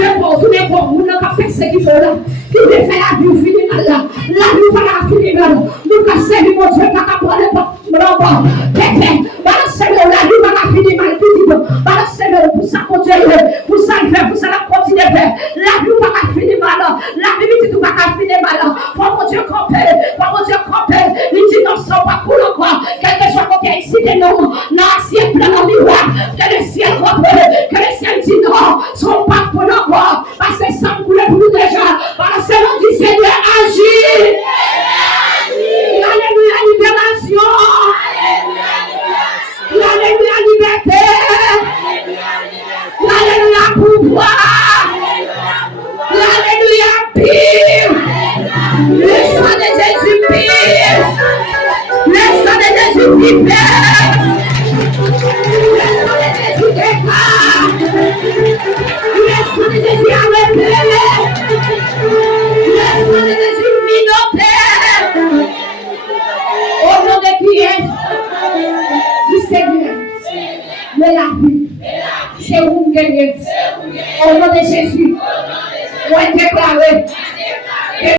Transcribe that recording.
nous n'avons pas persécuté là. Qui veut faire la vie finir mal là. La vie va la finir mal. Nous avons servi mon Dieu, pas prendre le temps. Pépé, balancez-le, la vie va la finir mal. Balancez-le pour ça continuer. Pour ça il fait, pour ça la continuer faire. La vie va la finir mal. La vie ne va pas finir mal. Faut mon Dieu camper. Faut mon Dieu camper. Il dit non, ça va pour le quoi. Quel que soit côté ici de nous. Non, ciel plein de miroir. Que le ciel repose. Que le ciel dit non. Son pas pour le quoi. Parce que ça me coule pour nous déjà. Parce que l'on dit Seigneur, agis. Alléluia, libération. Alléluia, liberté. Alléluia, pouvoir. Alléluia, pire. Le sang de Jésus pire. Le sang de Jésus libère. Le sang de Jésus départ. Le sang de Jésus arrêté. Le sang de Jésus minoté. Au nom de qui est du Seigneur, de la vie, c'est où gagner. Au nom de Jésus, on est déclaré